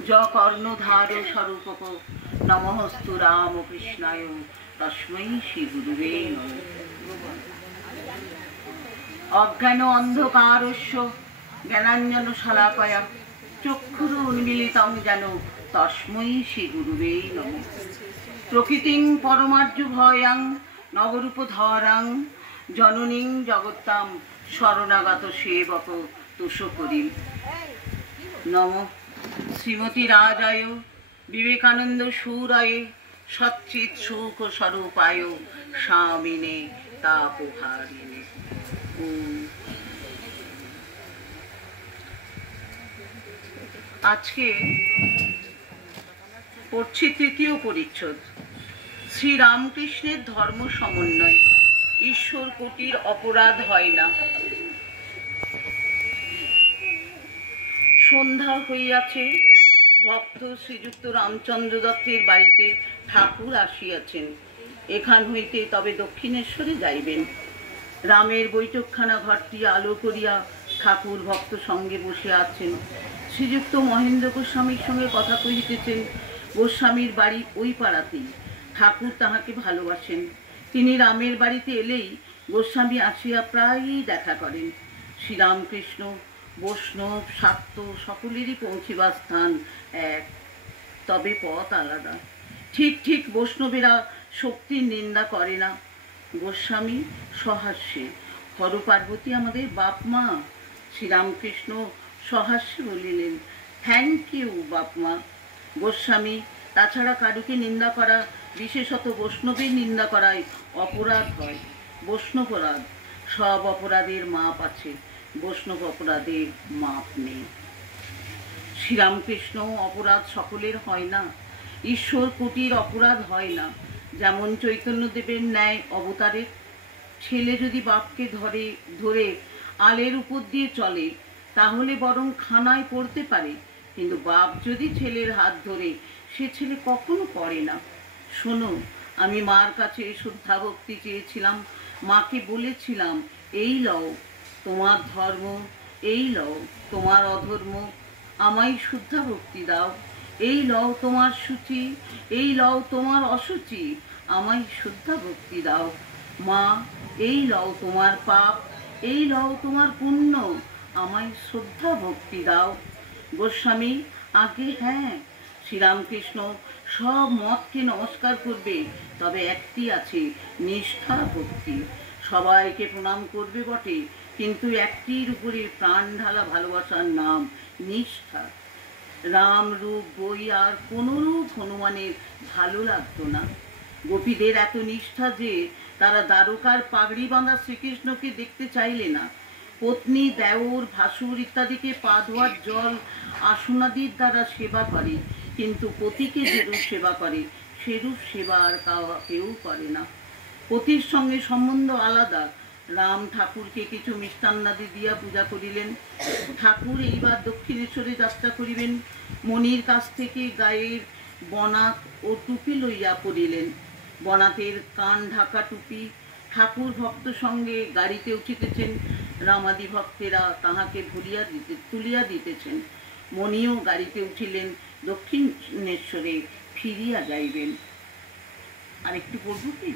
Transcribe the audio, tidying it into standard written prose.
ज कर्णधार स्वरूपक नमस्तु रामकृष्णाय तस्मै श्री गुरुवे नमः। अज्ञान अंधकारस्य ज्ञानांजन शलाकया चक्षुरुन्मीलितं जेन तस्मै श्री गुरुवे नमः। प्रकृतिं परमार्जुभयां नवरूपधरां जननीं जगत्तां शरणागत सेवक तुषकरीं नमः। श्रीमती राजाय विवेकानंद सूराय सच्चित सुख स्वरूपाय स्वामिने तापहारिणे। आज के पढ़ছি तृतीय परिच्छेद श्री रामकृष्णेर धर्म समन्वय ईश्वर कोटिर अपराध हय ना। सन्ध्या हইয়াছে भक्त श्रीयुक्त रामचंद्र दत्तेर बाड़ीते ठाकुर आसियाছেন। एखान हইতে तबे दक्षिणेश्वरे जाइबेन। रामेर बैठकखाना घरटी आलो करिया ठाकुर भक्त संगे बसे आছেন। श्रीयुक्त महेंद्र गोस्वामीर संगे कथा कहितेছেন। गोस्वामीर बाड़ी ओई पाड़ातेई। ठाकुर ताहाके भालोबासेन। तिनि रामेर बाड़ीते एलेई गोस्वामी आसिया प्रायই দেখা करेन। श्रीरामकृष्ण বৈষ্ণব শাক্ত সকলেরই পৌঁছিবার স্থান এক, তবে পথ আলাদা। ঠিক ঠিক বৈষ্ণবেরা শক্তির নিন্দা করে না। গোস্বামী সহাস্যে হর পার্বতী আমাদের বাপ মা। শ্রীরামকৃষ্ণ সহাস্যে বলিলেন থ্যাংক ইউ বাপ মা। গোস্বামী তাছাড়া কারুকে নিন্দা করা, বিশেষত বৈষ্ণবের নিন্দা করায় অপরাধ হয়। বৈষ্ণবরাধ সব অপরাধের মাপ আছে, বৈষ্ণব অপরাধের মাপ নেই। শ্রীরামকৃষ্ণ অপরাধ সকলের হয় না, ঈশ্বর কোটির অপরাধ হয় না। যেমন চৈতন্যদেবের ন্যায় অবতারের ছেলে যদি বাপকে ধরে আলের উপর দিয়ে চলে তাহলে বরং খানায় পড়তে পারে, কিন্তু বাপ যদি ছেলের হাত ধরে সে ছেলে কখনো পড়ে না। শোনো, আমি মার কাছে শ্রদ্ধা ভক্তি চেয়েছিলাম। মাকে বলেছিলাম এই লও তোমার ধর্ম, এই লও তোমার অধর্ম, আমায় শুদ্ধা ভক্তি দাও। এই লও তোমার সূচি, এই লও তোমার অসুচি, আমায় শুদ্ধা ভক্তি দাও। মা, এই লও তোমার পাপ, এই লও তোমার পুণ্য, আমায় শ্রদ্ধা ভক্তি দাও। গোস্বামী আগে হ্যাঁ, শ্রীরামকৃষ্ণ সব মতকে নমস্কার করবে, তবে একটি আছে নিষ্ঠা ভক্তি। সবাইকে প্রণাম করবে বটে, কিন্তু একটির উপরে প্রাণ ঢালা ভালোবাসার নাম নিষ্ঠা। রাম রূপ বই আর কোনো রূপ হনুমানের ভালো লাগতো না। গোপীদের এত নিষ্ঠা যে তারা দ্বারকার পাগড়ি বাঁধা শ্রীকৃষ্ণকে দেখতে চাইলে না। পত্নী, দেওর, ভাসুর ইত্যাদিকে পা ধোয়ার জল আসনাদির দ্বারা সেবা করে, কিন্তু পতিকে যেরূপ সেবা করে সেরূপ সেবা আর কেউ করে না। পতির সঙ্গে সম্বন্ধ আলাদা। রাম ঠাকুরকে কিছু মিষ্টান্নাদি দিয়া পূজা করিলেন। ঠাকুর এইবার দক্ষিণেশ্বরে যাত্রা করিবেন। মণির কাছ থেকে গায়ের বনাত ও টুপি লইয়া পড়িলেন। বনাতের কান ঢাকা টুপি। ঠাকুর ভক্ত সঙ্গে গাড়িতে উঠিতেছেন। রামাদি ভক্তেরা তাহাকে তুলিয়া দিতেছেন। মণিও গাড়িতে উঠিলেন, দক্ষিণেশ্বরে ফিরিয়া যাইবেন। আরেকটু পড়ব কি?